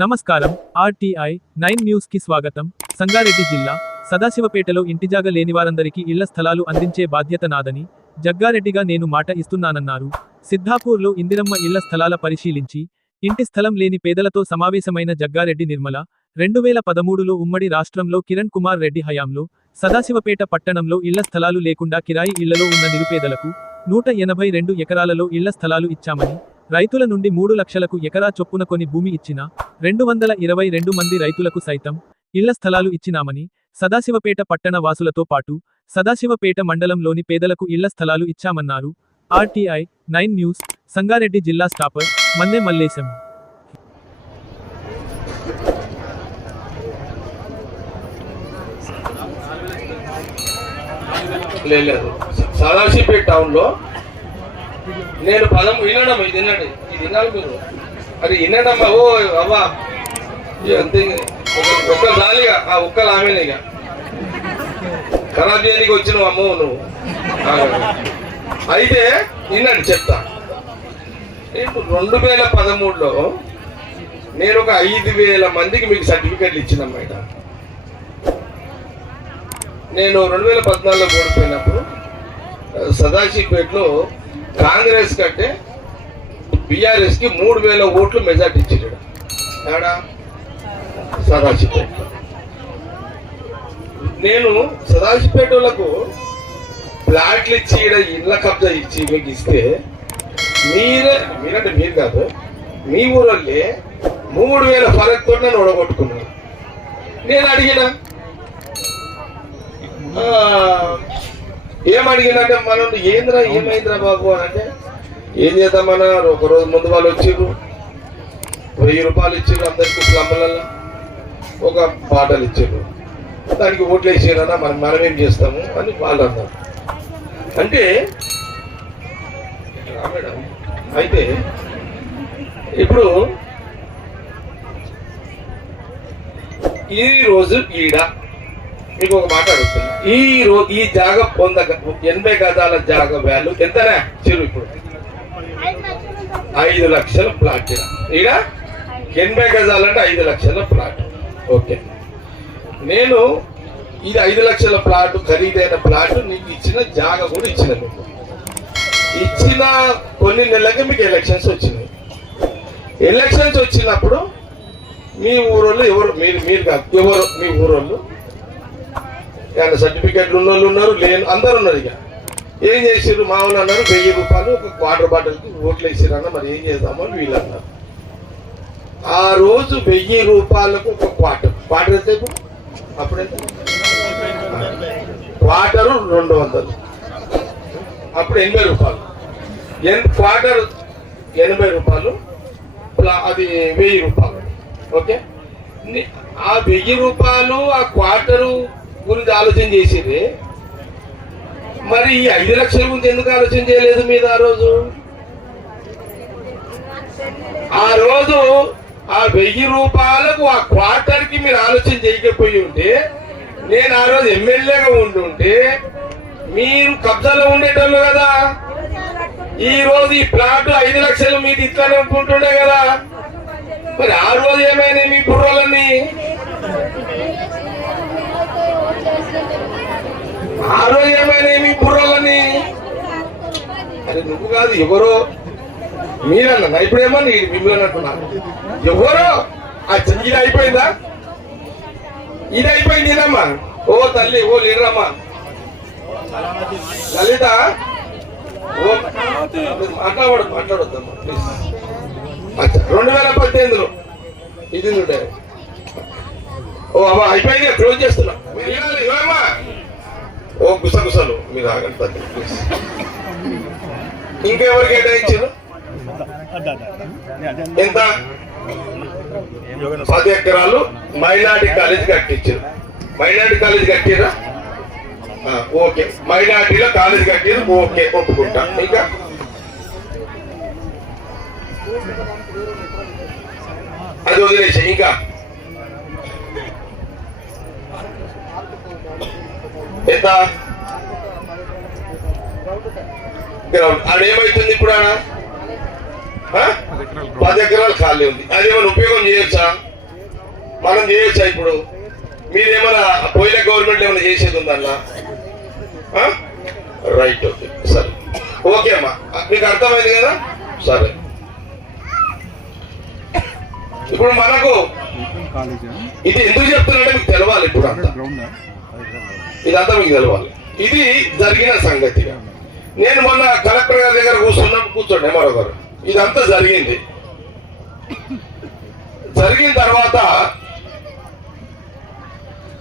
నమస్కారం. RTI 9 news కి స్వాగతం. సంగారెడ్డి జిల్లా సదాశివపేటలో ఇంటిజాగ లేనివారందరికీ ఇళ్ల స్థలాలు అందించే బాధ్యత నాదని జగ్గారెడ్డిగా నేను మాట ఇస్తున్నానన్నారు. సిద్ధాపూర్లో ఇందిరమ్మ ఇళ్ల స్థలాల పరిశీలించి ఇంటి స్థలం లేని పేదలతో సమావేశమైన జగ్గారెడ్డి నిర్మల 2013లో ఉమ్మడి రాష్ట్రంలో కిరణ్ కుమార్ రెడ్డి హయాంలో సదాశివపేట పట్టణంలో ఇళ్ల స్థలాలు లేకుండా కిరాయి ఇళ్లలో ఉన్న నిరుపేదలకు 182 ఎకరాలలో ఇళ్ల స్థలాలు ఇచ్చామని, రైతుల నుండి 3 లక్షలకు ఎకరా చొప్పున కొని భూమి ఇచ్చిన 222 మంది రైతులకు సైతం ఇళ్ల స్థలాలు ఇచ్చినామని, సదాశివపేట పట్టణ వాసులతో పాటు సదాశివపేట మండలంలోని పేదలకు ఇళ్ల స్థలాలు ఇచ్చామన్నారు. ఆర్టీఐ 9 న్యూస్ సంగారెడ్డి జిల్లా స్టాపర్ మన్నె మల్లేశం. సదాశివపేట టౌన్లో నేను పదం వినడమ్మా, ఇది వినండి, ఇది వినాలి మీరు. అది వినడమ్మా. ఓ అవ్వా అంతే, ఒక్కసారిగా ఆ ఒక్కలు ఆమెను ఇక ఖరాబ్ చేయడానికి వచ్చినావు అమ్మో నువ్వు. అయితే వినండి చెప్తా. ఇప్పుడు 2013లో నేను ఒక 5,000 మందికి మీకు సర్టిఫికెట్లు ఇచ్చినమ్మా. నేను 2014లో ఓడిపోయినప్పుడు సదాశివపేటలో కాంగ్రెస్ కంటే బీఆర్ఎస్కి 3,000 ఓట్లు మెజార్టీ ఇచ్చాడు. ఏడా సదాశివపేట. నేను సదాశివపేటలకు ప్లాట్లు ఇచ్చి ఇళ్ళ కబ్జా ఇచ్చి మీకు ఇస్తే మీరంటే మీరు కాదు, మీ ఊళ్ళే 3,000 ఫరక్తో నన్ను ఓడగొట్టుకున్నాను. నేను అడిగిన ఏమడిగినంటే మనం ఏమైందిరా బాబు అని అంటే, ఏం చేద్దామన్నా ఒకరోజు ముందు వాళ్ళు వచ్చిర్రు, 1000 రూపాయలు ఇచ్చారు అందరికి స్లమ్లలో, ఒక పాటలు ఇచ్చారు, దానికి ఓట్లు వేసారన్నా మనమేం చేస్తాము అని వాళ్ళు అన్నారు. అంటే మేడం, అయితే ఇప్పుడు ఈ రోజు ఈడ మీకు ఒక మాట అడుగుతున్నా. ఈ జాగ 80 గజాల జాగ వాల్యూ ఎంతనా చెరువు? ఇప్పుడు 5 లక్షల ప్లాట్. ఈడ 80 గజాలంటే 5 లక్షల ప్లాట్. ఓకే, నేను ఇది 5 లక్షల ప్లాట్, ఖరీదైన ప్లాట్ నీకు ఇచ్చిన జాగ కూడా ఇచ్చిన. మీకు ఇచ్చిన కొన్ని నెలలకి మీకు ఎలక్షన్స్ వచ్చినాయి. ఎలక్షన్స్ వచ్చినప్పుడు మీ ఊరోళ్ళు ఎవరు, మీరు కాదు, ఎవరు మీ ఊరోళ్ళు ఆయన సర్టిఫికెట్లు ఉన్న వాళ్ళు ఉన్నారు, లేని అందరు ఉన్నారు. ఇక ఏం చేసారు? మా వాళ్ళు అన్నారు 1000 రూపాయలు ఒక వాటర్ బాటిల్కి ఓట్లు వేసారన్న, మరి ఏం చేద్దాము అని వీళ్ళు అన్నారు. ఆ రోజు 1000 రూపాయలకు ఒక క్వార్టర్ ఎంత? ఇప్పుడు అప్పుడైతే క్వార్టరు 200, అప్పుడు 80 రూపాయలు. క్వార్టర్ 80 రూపాయలు, అది 1000 రూపాయలు. ఓకే, ఆ 1000 రూపాయలు ఆ క్వార్టరు గురించి ఆలోచన చేసేది. మరి ఈ 5 లక్షల గురించి ఎందుకు ఆలోచన చేయలేదు మీరు ఆ రోజు? ఆ 1000 రూపాయలకు ఆ క్వార్టర్ కి మీరు ఆలోచన చేయకపోయి ఉంటే, నేను ఆ రోజు ఎమ్మెల్యేగా ఉంటుంటే మీరు కబ్జాలో ఉండేటోళ్ళు కదా. ఈ రోజు ఈ ప్లాట్ 5 లక్షలు మీది ఇట్లానే ఉంటుండే కదా. మరి ఆ రోజు ఏమైనా మీ బుర్రలన్నీ? ఆ రోజు ఏమైనా మీ బుర్రలని? అరే నువ్వు కాదు, ఎవరో మీరన్నా. ఇప్పుడేమో మిమ్మల్ని అంటున్నా. ఎవరో ఇది అయిపోయిందా? ఇది అయిపోయింది ఇదమ్మా. ఓ తల్లి, ఓ లీడరమ్మా లలిత, ఓ మాట్లాడొద్దమ్మా ప్లీజ్. 2018లో ఇది ఉండే. ఓ అమ్మా అయిపోయింది, క్లోజ్ చేస్తున్నా. ఏమమ్మా ఓ గుసగుసలు మీరు ఆగండి ప్లీజ్. ఇంకెవరు కేటాయించారు? ఎంత? 10 ఎకరాలు మైనార్టీ కాలేజ్ కట్టించారు. మైనార్టీ కాలేజ్ కట్టిరా? ఓకే, మైనార్టీలో కాలేజ్ కట్టిరు. ఓకే, ఒప్పుకుంటా. ఇంకా అది వదిలేసి ఇంకా ఎంత? అదేమైతుంది ఇప్పుడు? 10 ఎకరాలు ఖాళీ ఉంది. అదేమైనా ఉపయోగం చేయొచ్చా? మనం చేయొచ్చా ఇప్పుడు? మీరేమైనా పోయిన గవర్నమెంట్ ఏమైనా చేసేది ఉందన్నా? రైట్, ఓకే, సరే, ఓకే అమ్మా, మీకు అర్థమైంది కదా? సరే, ఇప్పుడు మనకు ఇది ఎందుకు చెప్తున్నట్టే మీకు తెలవాలి. ఇప్పుడు అంతా ఇదంతా మీకు తెలవాలి. ఇది జరిగిన సంగతి. నేను మొన్న కలెక్టర్ గారి దగ్గర కూర్చోండి మరొకరు. ఇదంతా జరిగింది. జరిగిన తర్వాత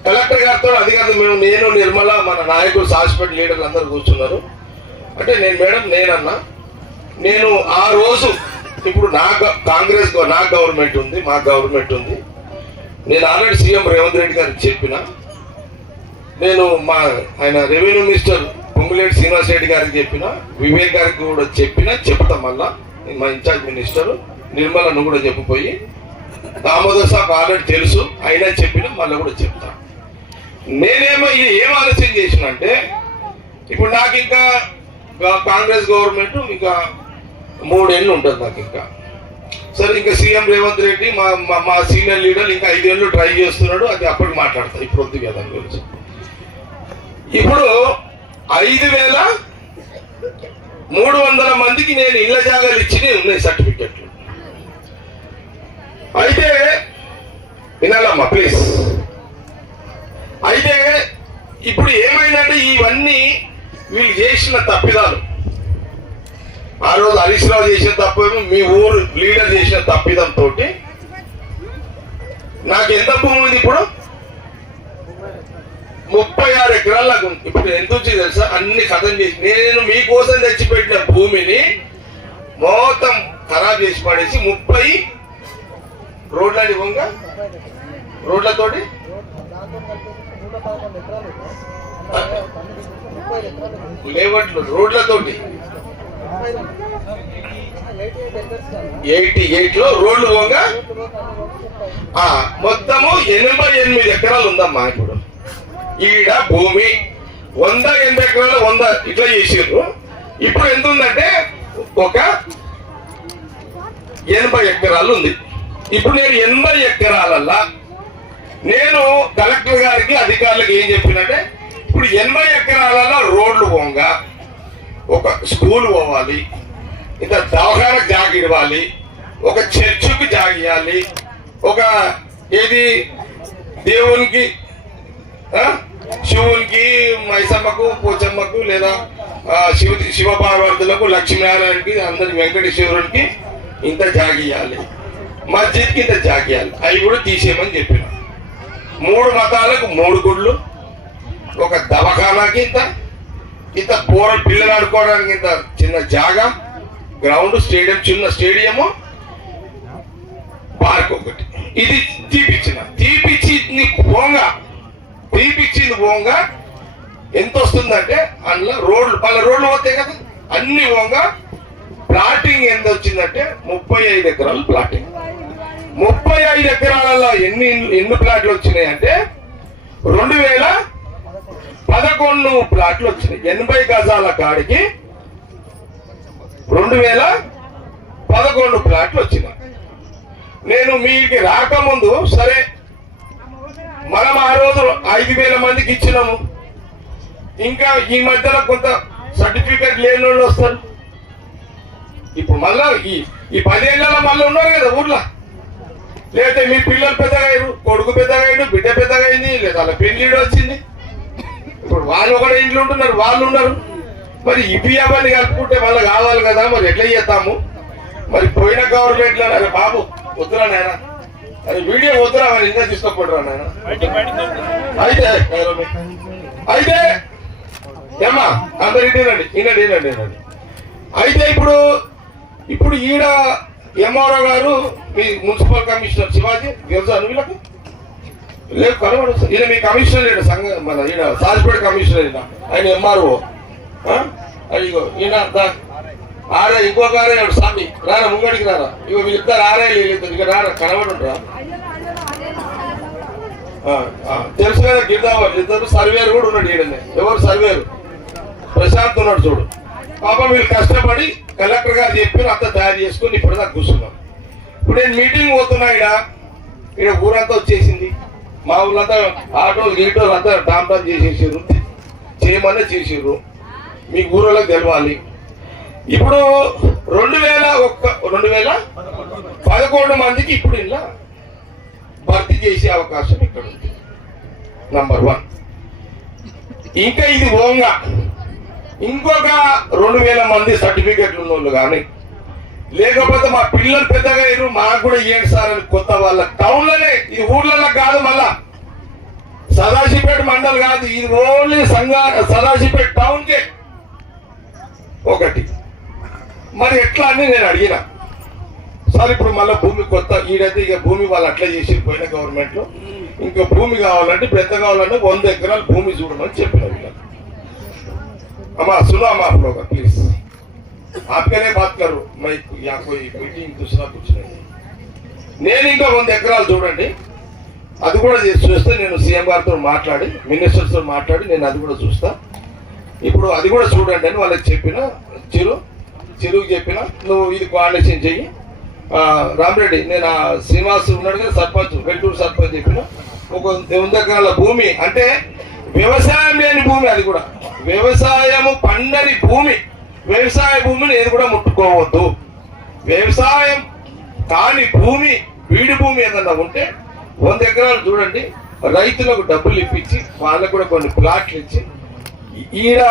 కలెక్టర్ గారితో అధికారులు నేను నిర్మల మన నాయకులు సాసిపేట లీడర్లు అందరూ కూర్చున్నారు. అంటే మేడం నేనన్నా నేను ఆ రోజు ఇప్పుడు కాంగ్రెస్ నా గవర్నమెంట్ ఉంది, మా గవర్నమెంట్ ఉంది. నేను ఆల్రెడీ సీఎం రేవంత్ రెడ్డి గారికి చెప్పిన, నేను ఆయన రెవెన్యూ మినిస్టర్ పొంగులేటి శ్రీనివాస్ రెడ్డి గారికి చెప్పిన, వివేక్ గారికి కూడా చెప్తాం. మళ్ళా మా ఇన్ఛార్జ్ మినిస్టర్ నిర్మలను కూడా చెప్పిపోయి, దామోదర్ సాబ్ ఆల్రెడీ తెలుసు అయినా చెప్పిన, మళ్ళీ కూడా చెప్తా. నేనేమో ఇది ఏం ఆలోచన చేసిన అంటే, ఇప్పుడు నాకు ఇంకా కాంగ్రెస్ గవర్నమెంట్ ఇంకా 3 ఏళ్ళు ఉంటుంది నాకు ఇంకా. సరే, ఇంకా సీఎం రేవంత్ రెడ్డి మా సీనియర్ లీడర్ ఇంకా 5 ఏళ్ళు ట్రై చేస్తున్నాడు. అది అప్పటికి మాట్లాడతా, ఇప్పుడు వద్దు కదా దాని గురించి. ఇప్పుడు 5,300 మందికి నేను ఇళ్ల జాగాలు ఇచ్చినవి ఉన్నాయి సర్టిఫికెట్లు. అయితే వినాలమ్మా ప్లీజ్. అయితే ఇప్పుడు ఏమైందంటే ఇవన్నీ వీళ్ళు చేసిన తప్పిదాలు. ఆ రోజు హరీష్ రావు చేసిన తప్పిదం, మీ ఊరు లీడర్ చేసిన తప్పిదంతో నాకు ఎంత భూమి ఉంది ఇప్పుడు? 36 ఎకరాల. ఇప్పుడు ఎంత వచ్చింది తెలుసా? అన్ని కథం చేసి నేను మీకోసం తెచ్చిపెట్టిన భూమిని మొత్తం ఖరాబ్ చేసి పడేసి 30 రోడ్లని పొంగ రోడ్లతోటి లేవట్లు రోడ్లతోటి 88 లో రోడ్లు పొంగ మొత్తము 88 ఎకరాలు ఉందమ్మా. ఇప్పుడు ఈడ భూమి 180 ఎకరాలు 100 ఇట్లా చేసారు. ఇప్పుడు ఎంత ఉందంటే ఒక 80 ఎకరాలు ఉంది. ఇప్పుడు నేను 80 ఎకరాలల్లా నేను కలెక్టర్ గారికి అధికారులకు ఏం చెప్పినంటే, ఇప్పుడు 80 ఎకరాలలో రోడ్లు పోంగ, ఒక స్కూల్ పోవాలి, ఇంత దవాఖానకు జాగ ఇవ్వాలి, ఒక చర్చికి జాగ ఇవ్వాలి, ఒక ఏది దేవునికి శివునికి మైసమ్మకు పోచమ్మకు లేదా శివపార్వతులకు లక్ష్మీనారాయణకి అందరి వెంకటేశ్వరునికి ఇంత జాగియాలి, మస్జిద్కి ఇంత జాగియాలి, అవి కూడా తీసేయమని చెప్పిన. 3 మతాలకు 3 గుళ్ళు, ఒక దవాఖానాకి ఇంత పిల్లలు ఆడుకోవడానికి ఇంత చిన్న జాగా, గ్రౌండ్ స్టేడియం, చిన్న స్టేడియము, పార్క్ ఒకటి. ఇది తీపిచ్చింది పోంగా ఎంత వస్తుందంటే అందులో రోడ్లు పోతాయి కదా, అన్ని పోంగా ప్లాటింగ్ ఎంత వచ్చిందంటే 35 ఎకరాలు ప్లాటింగ్. 35 ఎకరాలలో ఎన్ని ప్లాట్లు వచ్చినాయి అంటే 2011 ప్లాట్లు వచ్చినాయి. 80 గజాల కాడికి 2011 ప్లాట్లు వచ్చినాయి. నేను మీకు రాకముందు సరే మనం ఆ రోజు 5,000 మందికి ఇచ్చినాము. ఇంకా ఈ మధ్యలో కొంత సర్టిఫికేట్ లేని వాళ్ళు వస్తారు. ఇప్పుడు మళ్ళా ఈ 10 ఏళ్ళలో మళ్ళీ ఉన్నారు కదా ఊర్లో. లేకపోతే మీ పిల్లలు పెద్దగారు, కొడుకు పెద్దగాడు, బిడ్డ పెద్దగైంది, లేదా వాళ్ళ పెళ్లిడు వచ్చింది. ఇప్పుడు వాళ్ళు ఒకటే ఇంట్లో ఉంటున్నారు, వాళ్ళు ఉన్నారు. మరి ఇవి అవన్నీ కలుపుకుంటే మళ్ళీ కావాలి కదా, మరి ఎట్లా చేస్తాము? మరి పోయిన గవర్నమెంట్లో అరే బాబు వద్దురా నాయన, అది వీడియో వద్దురా, మరి ఇంకా తీసుకోకూడరా నాయన. అయితే ఏమ్మా అందరు వినండి. అయితే ఇప్పుడు ఈడ ఎంఆర్ఓ గారు, మీ మున్సిపల్ కమిషనర్ శివాజీ తెలుసా వీళ్ళకు? లేదు కనబడు. ఈయన మీ కమిషనర్ ఈయన మన ఈయన సాసిపేట కమిషనర్ ఈయన, ఆయన ఎంఆర్ఓ. అదిగో ఈయన ఆరే, ఇంకొక ఆరే స్వామి రారా, ముంగడికి రారా. ఇగో వీళ్ళిద్దరు ఆరే ఇక రారా, కనబడుంటారా? తెలుసు కదా గిరిదాబాద్ ఇద్దరు సర్వేరు కూడా ఉన్నాడు ఈయననే. ఎవరు సర్వేరు? ప్రశాంత్ ఉన్నాడు చూడు. పాపం వీళ్ళు కష్టపడి కలెక్టర్ గారు చెప్పి అంతా తయారు చేసుకొని ఇప్పుడు దాకా కూర్చున్నాం. ఇప్పుడు నేను మీటింగ్ పోతున్నా, ఇక్కడ ఊరంతా వచ్చేసింది. మా ఊళ్ళంతా ఆటోలు గీటోలు అంతా డామ్ చేసేసారు, చేయమనే చేసారు. మీ ఊళ్ళకి తెలవాలి. ఇప్పుడు 2011 మందికి ఇప్పుడు ఇలా భర్తీ చేసే అవకాశం ఇక్కడ ఉంది. నంబర్ 1. ఇంకా ఇది ఓంగా ఇంకొక 2000 మంది సర్టిఫికెట్లు ఉన్న వాళ్ళు కానీ, లేకపోతే మా పిల్లలు పెద్దగా అయ్యారు మాకు కూడా ఇవ్వండి సార్ అని కొత్త వాళ్ళ టౌన్లోనే, ఇది ఊర్లలో కాదు, మళ్ళా సదాశివపేట మండల్ కాదు, ఇది ఓన్లీ సదాశివపేట టౌన్కే ఒకటి. మరి ఎట్లా అని నేను అడిగిన సార్, ఇప్పుడు మళ్ళీ భూమి కొత్త ఈడైతే ఇక భూమి వాళ్ళు అట్లా చేసి పోయిన గవర్నమెంట్ లో ఇంకా భూమి కావాలంటే ఇప్పుడు ఎంత కావాలంటే 100 ఎకరాలు భూమి చూడమని చెప్పిన. అమ్మా सुनो अम्मा आप लोग प्लीज, आपके लिए बात करो, मैं यहाँ कोई मीटिंग दूसरा कुछ नहीं. నేను ఇంకా 100 ఎకరాలు చూడండి, అది కూడా చూస్తే నేను సీఎం గారితో మాట్లాడి మినిస్టర్స్తో మాట్లాడి నేను అది కూడా చూస్తా. ఇప్పుడు అది కూడా చూడండి అని వాళ్ళకి చెప్పిన. చిరుకు చెప్పిన నువ్వు ఇది కోఆర్డినేషన్ చెయ్యి. రామరెడ్డి నేను శ్రీనివాస్ ఉన్నాడు కదా సర్పంచ్, వెల్టూరు సర్పంచ్ చెప్పిన ఒక 100 ఎకరాల భూమి అంటే వ్యవసాయం లేని భూమి, అది కూడా వ్యవసాయము పండని భూమి, వ్యవసాయ భూమిని ఏది కూడా ముట్టుకోవద్దు. వ్యవసాయం కాని భూమి, వీడి భూమి ఏదన్నా ఉంటే 100 ఎకరాలు చూడండి, రైతులకు డబ్బులు ఇప్పించి వాళ్ళకు కూడా కొన్ని ప్లాట్లు ఇచ్చి ఈడ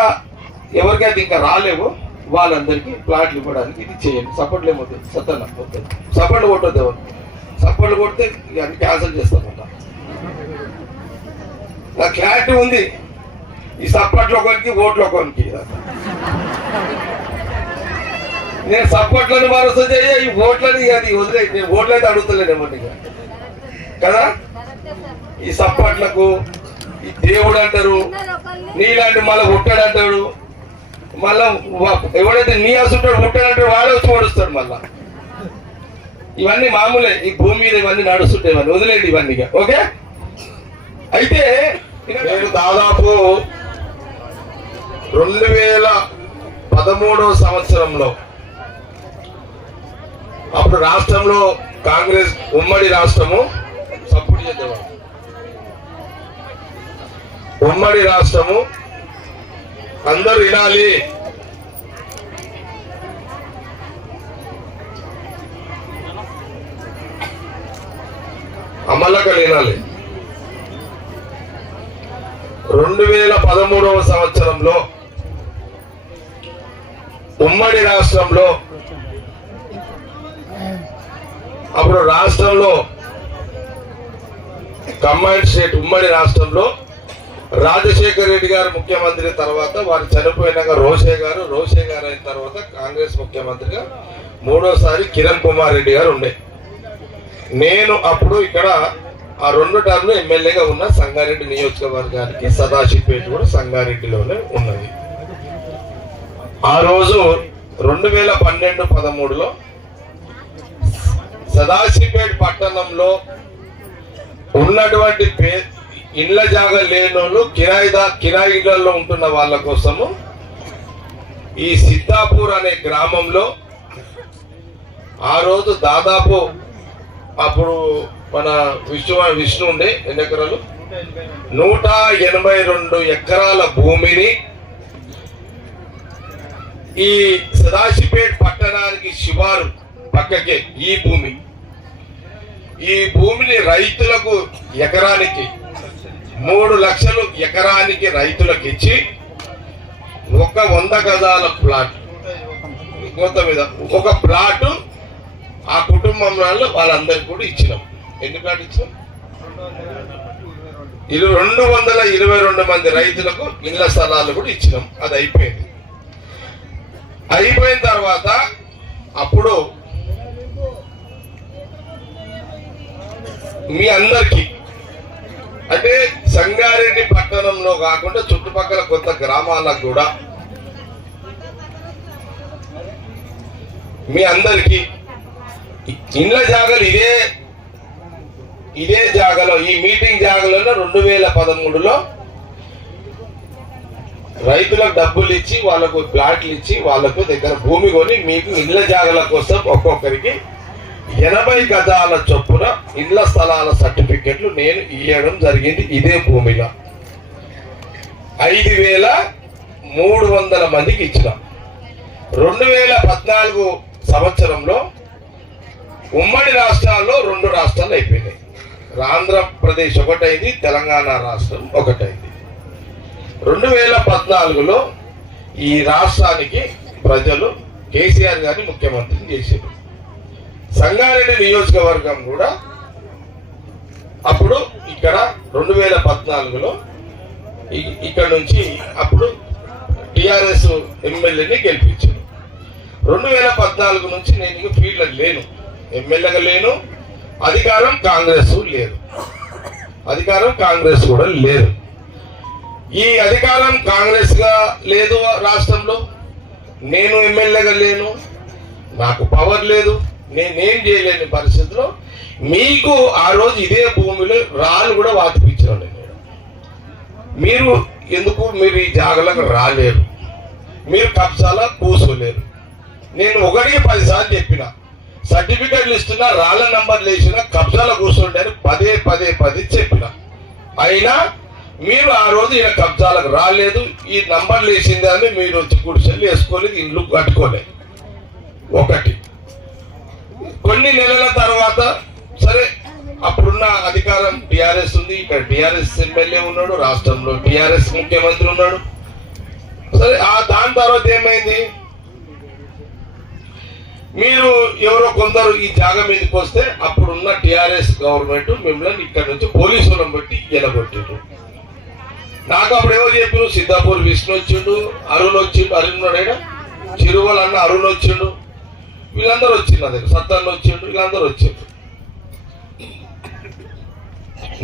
ఎవరికైతే ఇంకా రాలేవో వాళ్ళందరికీ ప్లాట్లు ఇవ్వడానికి ఇది చేయండి. సపోర్ట్లు ఏమవుతుంది సత్తన్న సపోర్ట్లు కొట్టద్దు, ఎవరు సపోర్ట్లు కొడితే అన్ని క్యాన్సిల్ చేస్తామంట. నాకు క్లారిటీ ఉంది, ఈ సపోర్ట్లు ఒకరికి ఓట్లు ఒకరికి. నేను సపోర్ట్లను భరోసా చేయ, ఈ ఓట్లని అది వదిలే, నేను ఓట్లు అయితే అడుగుతలేను ఎవరిని కదా. ఈ సపోర్ట్లకు ఈ దేవుడు అంటారు, నీలాంటి మళ్ళీ ఉంటాడు అంటాడు, మళ్ళా ఎవడైతే నీ అసుంటాడు ఉంటాడంటాడు వాడే వచ్చి ఓడుస్తాడు మళ్ళా. ఇవన్నీ మామూలే, ఈ భూమి మీద ఇవన్నీ నడుస్తుంటాయి, ఇవన్నీ వదిలేండి ఇవన్నీ. ఓకే, అయితే నేను దాదాపు 2013 సంవత్సరంలో అప్పుడు రాష్ట్రంలో కాంగ్రెస్ ఉమ్మడి రాష్ట్రము సపోర్ట్ చేద్దాం, ఉమ్మడి రాష్ట్రము అందరూ వినాలి. అమలకలు వినాలి. 2013 సంవత్సరంలో ఉమ్మడి రాష్ట్రంలో అప్పుడు రాష్ట్రంలో కంబైన్డ్ స్టేట్ ఉమ్మడి రాష్ట్రంలో రాజశేఖర రెడ్డి గారు ముఖ్యమంత్రి తర్వాత వారు చనిపోయినాక రోషే గారు అయిన తర్వాత కాంగ్రెస్ ముఖ్యమంత్రిగా మూడోసారి కిరణ్ కుమార్ రెడ్డి గారు ఉండే. నేను అప్పుడు ఇక్కడ ఆ 2 టర్మ్లు ఎమ్మెల్యేగా ఉన్న సంగారెడ్డి నియోజకవర్గానికి సదాశివపేట కూడా సంగారెడ్డిలోనే ఉన్నది. ఆ రోజు 2012-13లో సదాశివపేట పట్టణంలో ఉన్నటువంటి ఇండ్ల జాగా లేని వాళ్ళు కిరాయిలలో ఉంటున్న వాళ్ళ కోసము ఈ సిద్ధాపూర్ అనే గ్రామంలో ఆ రోజు దాదాపు అప్పుడు మన విష్ణు ఉండే ఎన్ని ఎకరాలు 182 ఎకరాల భూమిని ఈ సదాశివపేట పట్టణానికి శివారు పక్కకే ఈ భూమిని రైతులకు ఎకరానికి 3 లక్షలు ఎకరానికి రైతులకు ఇచ్చి ఒక 100 గజాల ప్లాట్ మొత్తం మీద ఒక ప్లాట్ ఆ కుటుంబంలో వాళ్ళందరికీ కూడా ఇచ్చినాం. ఎన్ని ప్లాట్ ఇచ్చినాం? 222 మంది రైతులకు ఇళ్ల స్థలాలు కూడా ఇచ్చినాం. అది అయిపోయింది. అయిపోయిన తర్వాత అప్పుడు మీ అందరికీ అంటే సంగారెడ్డి పట్టణంలో కాకుండా చుట్టుపక్కల కొత్త గ్రామాలకు కూడా మీ అందరికీ ఇండ్ల జాగాలు ఇదే జాగాలో ఈ మీటింగ్ జాగాలలో 2013లో రైతులకు డబ్బులు ఇచ్చి వాళ్ళకు ప్లాట్లు ఇచ్చి వాళ్ళకు దగ్గర భూమి కొని మీకు ఇండ్ల జాగాల కోసం ఒక్కొక్కరికి 80 గజాల చొప్పున ఇళ్ల స్థలాల సర్టిఫికెట్లు నేను ఇవ్వడం జరిగింది. ఇదే భూమిలో 5,300 మందికి ఇచ్చిన. 2014 సంవత్సరంలో ఉమ్మడి రాష్ట్రాల్లో 2 రాష్ట్రాలు అయిపోయినాయి. ఆంధ్రప్రదేశ్ ఒకటైంది, తెలంగాణ రాష్ట్రం ఒకటైంది. 2014లో ఈ రాష్ట్రానికి ప్రజలు కేసీఆర్ గారిని ముఖ్యమంత్రిని చేశారు. సంగారెడ్డి నియోజకవర్గం కూడా అప్పుడు ఇక్కడ 2014లో ఇక్కడ నుంచి అప్పుడు టిఆర్ఎస్ ఎమ్మెల్యేని గెలిపించారు. 2014 నుంచి నేను ఇక ఫీల్డ్లో లేను, ఎమ్మెల్యేగా లేను, అధికారం కాంగ్రెస్ లేదు, అధికారం కాంగ్రెస్ కూడా లేదు. ఈ అధికారం కాంగ్రెస్ గా లేదు రాష్ట్రంలో, నేను ఎమ్మెల్యేగా లేను, నాకు పవర్ లేదు, నేనేం చేయలేని పరిస్థితిలో మీకు ఆ రోజు ఇదే భూమిలో రాళ్ళు కూడా వాతిపించాను. మీరు ఎందుకు మీరు ఈ జాగలకు రాలేరు, మీరు కబ్జాలా కూర్చోలేరు. నేను 10 సార్లు చెప్పిన, సర్టిఫికెట్లు ఇస్తున్నా, రాళ్ళ నంబర్లు వేసినా, కబ్జాల కూర్చుంటే అని పదే చెప్పిన. అయినా మీరు ఆ రోజు ఈయన కబ్జాలకు రాలేదు, ఈ నంబర్లు వేసిందని మీరు వచ్చి గుడిసెలు వేసుకోలేదు, ఇండ్లు కట్టుకోలేదు. ఒకటి. కొన్ని నెలల తర్వాత సరే అప్పుడున్న అధికారం టిఆర్ఎస్ ఉంది, ఇక్కడ టిఆర్ఎస్ ఎమ్మెల్యే ఉన్నాడు, రాష్ట్రంలో టిఆర్ఎస్ ముఖ్యమంత్రి ఉన్నాడు. సరే దాని తర్వాత ఏమైంది, మీరు ఎవరో కొందరు ఈ జాగా మీదకి వస్తే అప్పుడున్న టిఆర్ఎస్ గవర్నమెంట్ మిమ్మల్ని ఇక్కడ నుంచి పోలీసులను బట్టి ఎలగొట్టారు. నాకు అప్పుడు ఎవరు చెప్పారు, సిద్ధాపూర్ విష్ణు వచ్చిండు, అరుణ్ వచ్చిండు, అరుణ్ ఉన్నాడు, చిరువల్ అన్న అరుణ్ వచ్చిండు, వీళ్ళందరూ వచ్చిండు, నా దగ్గర సత్తాన్ని వచ్చిండు, వీళ్ళందరూ వచ్చిండు.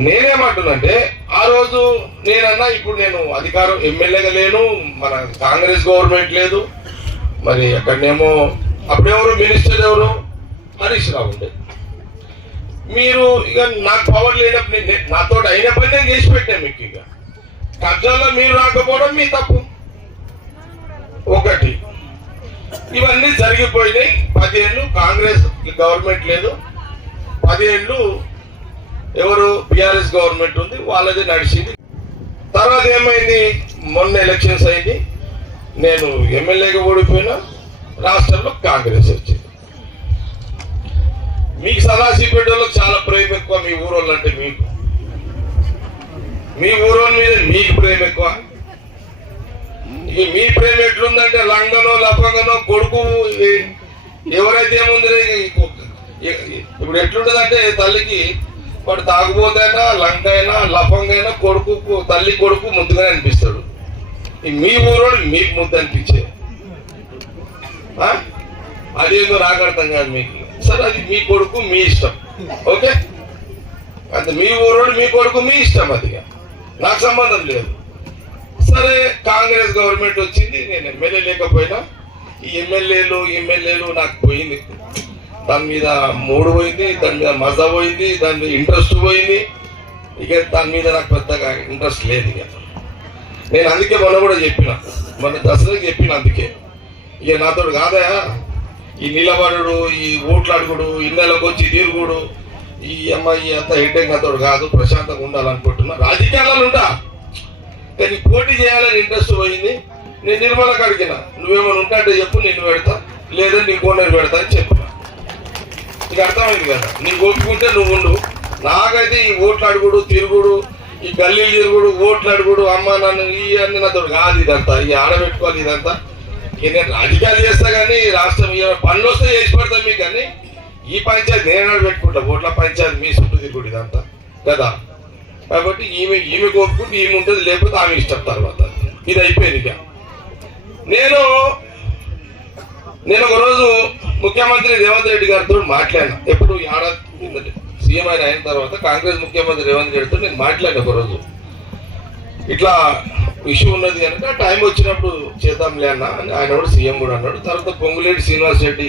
నేనేమంటున్నంటే ఆ రోజు నేనన్నా ఇప్పుడు నేను అధికారం ఎమ్మెల్యేగా లేను, మన కాంగ్రెస్ గవర్నమెంట్ లేదు, మరి అక్కడనేమో అప్పుడెవరు మినిస్టర్ ఎవరు, హరీష్ రావు ఉండే. మీరు ఇక నాకు పవర్ లేనప్పుడు నాతో అయిన పని నేను చేసి పెట్టాను. మీకు ఇక కబ్జాలో మీరు రాకపోవడం మీ తప్పు. ఒకటి. ఇవన్నీ జరిగిపోయినాయి. 10 ఏళ్ళు కాంగ్రెస్ గవర్నమెంట్ లేదు, 10 ఏళ్ళు ఎవరు బిఆర్ఎస్ గవర్నమెంట్ ఉంది, వాళ్ళది నడిచింది. తర్వాత ఏమైంది, మొన్న ఎలక్షన్స్ అయింది, నేను ఎమ్మెల్యేగా ఓడిపోయినా, రాష్ట్రంలో కాంగ్రెస్ వచ్చింది. మీకు సదాశివపేటలో చాలా ప్రేమ ఎక్కువ, మీ ఊరోళ్ళు అంటే మీకు, మీ ఊరోళ్ళ మీద మీకు ప్రేమ ఎక్కువ. ఇక మీ ప్రేమ ఎట్లుందంటే లంగనో లఫంగనో కొడుకు ఎవరైతే ఏముంది, ఇప్పుడు ఎట్లుంటదంటే తల్లికి వాడు తాగుబోతైనా లంకైనా లఫంగైనా కొడుకు తల్లి కొడుకు ముద్దుగానే అనిపిస్తాడు. మీ ఊరోడు మీకు ముద్దు అనిపించే అదేందో నాకు అర్థం కాదు మీకు. సరే అది మీ కొడుకు మీ ఇష్టం, ఓకే, అంతే. మీ ఊరోడు మీ కొడుకు మీ ఇష్టం, అది నాకు సంబంధం లేదు. సరే కాంగ్రెస్ గవర్నమెంట్ వచ్చింది, నేను ఎమ్మెల్యే లేకపోయినా ఈ ఎమ్మెల్యేలు నాకు పోయింది, దాని మీద మూడు పోయింది, దాని మీద మజా పోయింది, దాని మీద ఇంట్రెస్ట్ పోయింది. ఇక దాని మీద నాకు పెద్దగా ఇంట్రెస్ట్ లేదు. ఇక నేను అందుకే మొన్న కూడా చెప్పిన, మొన్న దసరాకి చెప్పిన, అందుకే ఇక నాతో కాదయా ఈ నిలబడు, ఈ ఓట్లాడుకుడు, ఇళ్ళకి వచ్చి తిరుగుడు, ఈ అమ్మాయి అంత హెడ్డేక్ నాతో కాదు, ప్రశాంతంగా ఉండాలనుకుంటున్నా. రాజకీయాలలో ఉంటా కానీ పోటీ చేయాలని ఇంట్రెస్ట్ పోయింది. నేను నిర్మలకు అడిగిన, నువ్వేమైనా ఉంటా అంటే చెప్పు, నేను పెడతా, లేదా నీ కోనేరు పెడతా అని చెప్పిన. నీకు అర్థమైంది కదా, నీకు ఒప్పుకుంటే నువ్వు ఉండు. నాకైతే ఈ ఓట్లాడుకుడు, తిరుగుడు, ఈ గల్లీలు తిరుగుడు, ఓట్లాడుకుడు, అమ్మ నన్ను ఈ అన్ని నాతో కాదు. ఇదంతా ఈ ఆడబెట్టుకోవాలి, ఇదంతా నేను రాజకీయాలు చేస్తా కానీ రాష్ట్రం పనులు వస్తే చేసి పెడతాం మీకు. కానీ ఈ పంచాయతీ నేను ఆడబెట్టుకుంటా, ఓట్ల పంచాయతీ మీ చుట్టూ తిరుగుడు ఇదంతా కదా. కాబట్టి ఈమె కోరుకుంటే ఈమె ఉంటుంది, లేకపోతే ఆమె ఇష్టం. తర్వాత ఇది అయిపోయింది. ఇక నేను ఒక రోజు ముఖ్యమంత్రి రేవంత్ రెడ్డి గారితో మాట్లాడినా. ఎప్పుడు ఏడాది సీఎం అయిన తర్వాత కాంగ్రెస్ ముఖ్యమంత్రి రేవంత్ రెడ్డితో నేను మాట్లాడిన ఒక రోజు. ఇట్లా ఇష్యూ ఉన్నది కనుక టైం వచ్చినప్పుడు చేద్దాంలే అన్న అని ఆయన కూడా సీఎం కూడా అన్నాడు. తర్వాత పొంగులేటి శ్రీనివాస్ రెడ్డి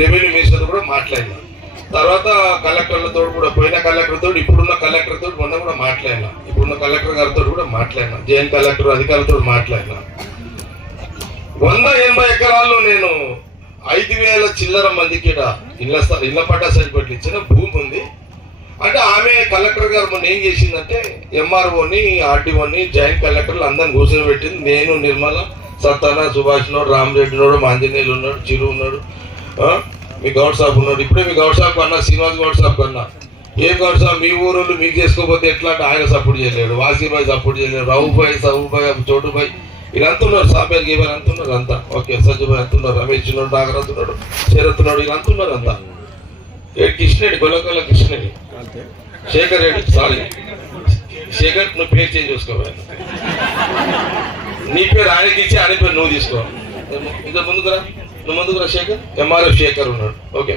రెవెన్యూ మినిస్టర్ కూడా మాట్లాడినా. తర్వాత కలెక్టర్లతో కూడా, పోయిన కలెక్టర్తో, ఇప్పుడున్న కలెక్టర్తో మొన్న కూడా మాట్లాడినా. ఇప్పుడున్న కలెక్టర్ గారితో కూడా మాట్లాడినా, జైన్ కలెక్టర్ అధికారులతో మాట్లాడినా. 180 ఎకరాల్లో నేను 5,000 చిల్లర మందికి ఇళ్ల పట్టా సర్టిఫికెట్లు ఇచ్చిన భూమి ఉంది. అంటే ఆమె కలెక్టర్ గారు మొన్న ఏం చేసిందంటే ఎంఆర్ఓని ఆర్డీఓని జాయింట్ కలెక్టర్లు అందరిని కూర్చోబెట్టింది. నేను నిర్మల, సత్తాన, సుభాష్ ఉన్నాడు, రామరెడ్డి ఉన్నాడు, మాంజనేయులు ఉన్నాడు, చిరు ఉన్నాడు, మీ గౌడ్ సాబ్ ఉన్నాడు. ఇప్పుడే మీ గౌడ్ సాబ్ కన్నా శ్రీనివాస్ గౌడ్ సాబ్ కన్నా ఏం గౌడ్ సాబ్ మీ ఊరు మీకు చేసుకోకపోతే ఎట్లా అంటే ఆయన సపోర్ట్ చేయలేడు, వాసీభాయ్ సపోర్ట్ చేయలేడు, రఘుభాయ్, సహుభాయ్, చోటుభాయ్ వీళ్ళంతా ఉన్నారు, సాబేర్ గేబర్ అంత ఉన్నారు అంతా. ఓకే, సజ్జుభాయ్ అంటున్నారు, రమేష్ ఉన్నాడు, నాగర్ అంటున్నాడు, శరత్ ఉన్నాడు, వీళ్ళంతా ఉన్నారు అంతా. కృష్ణరెడ్డి, గొల్లకొల్ల కృష్ణరెడ్డి, శేఖర్ రెడ్డి, సారీ శేఖర్, నువ్వు పేరు చేంజ్ చేసుకోవాలి. నీ పేరు ఆయనకి ఇచ్చి ఆయన పేరు నువ్వు తీసుకో. ఇంకా ముందుకురా, నువ్వు ముందుకురా. శేఖర్, ఎంఆర్ఎఫ్ శేఖర్ ఉన్నాడు. ఓకే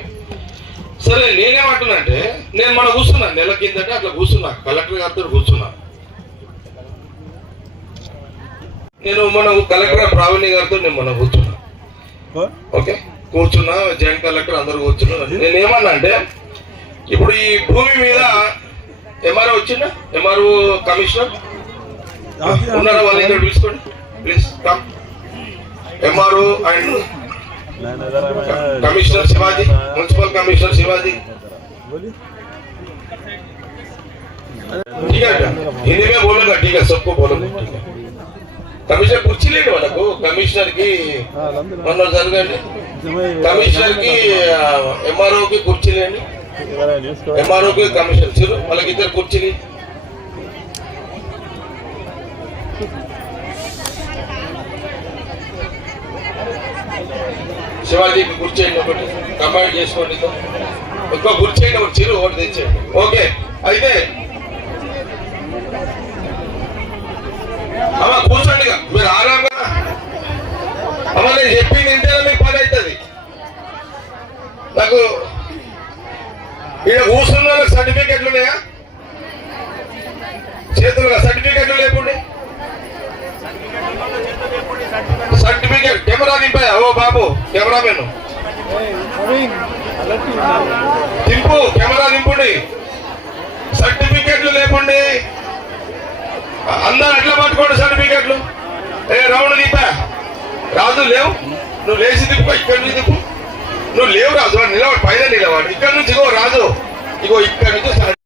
సరే, నేనేమంటున్నా అంటే నేను మన కూర్చున్నా, నెల కిందట అట్లా కూర్చున్నా, కలెక్టర్ గారితో కూర్చున్నా. నేను మన కలెక్టర్ ప్రావీణ్య గారితో నేను మన కూర్చున్నా. ఓకే కూర్చున్నా, జాయింట్ కలెక్టర్ అందరు కూర్చున్నా. నేనేమన్నా అంటే ఇప్పుడు ఈ భూమి మీద ఎంఆర్ఓ వచ్చిందా, ఎంఆర్ఓ కమిషనర్ ఉన్నారా, వాళ్ళు ఇక్కడ పిలుచుకోండి please come. MRO and commissioner Shivaji, municipal commissioner Shivaji, ठीक है हिंदी में बोलेगा, ठीक है सबको बोलेगा, ठीक है. कमिश्नर कुर्ची लेने वाला को कमिश्नर की मनोज जरगंडी, कमिश्नर की एमआरओ की कुर्ची लेनी, एमआरओ की कमिश्नर चलो वाला किधर कुर्ची ली. శివాజీకి కూర్చేయండి, ఒకటి కంబైన్ చేసుకోండి, ఇంకో కూర్చేయండి, ఒక చిరు ఒకటి తెచ్చేయండి. ఓకే అయితే అమ్మ కూర్చోండి, మీరు ఆరాంగా. అమ్మ నేను చెప్పింది ఇంటనే మీకు పని అవుతుంది. నాకు ఇక్కడ కూర్చున్న సర్టిఫికెట్లు ఉన్నాయా చేతులుగా? సర్టిఫికెట్లు లేకుండా సర్టిఫికెట్ కెమెరా దింపాయా? ఓ బాబు కెమెరామెన్ దింపు, కెమెరా దింపుండి. సర్టిఫికెట్లు లేకుండి అందరు ఎట్లా పట్టుకోండి సర్టిఫికెట్లు. రౌండ్ దింపా రాజు లేవు, నువ్వు లేచి దింపు, ఇక్కడి నుంచి దింపు. నువ్వు లేవు రాజు, నిలబడి పైన నిలబడి, ఇక్కడ నుంచి ఇగో రాజు, ఇగో ఇక్కడ నుంచి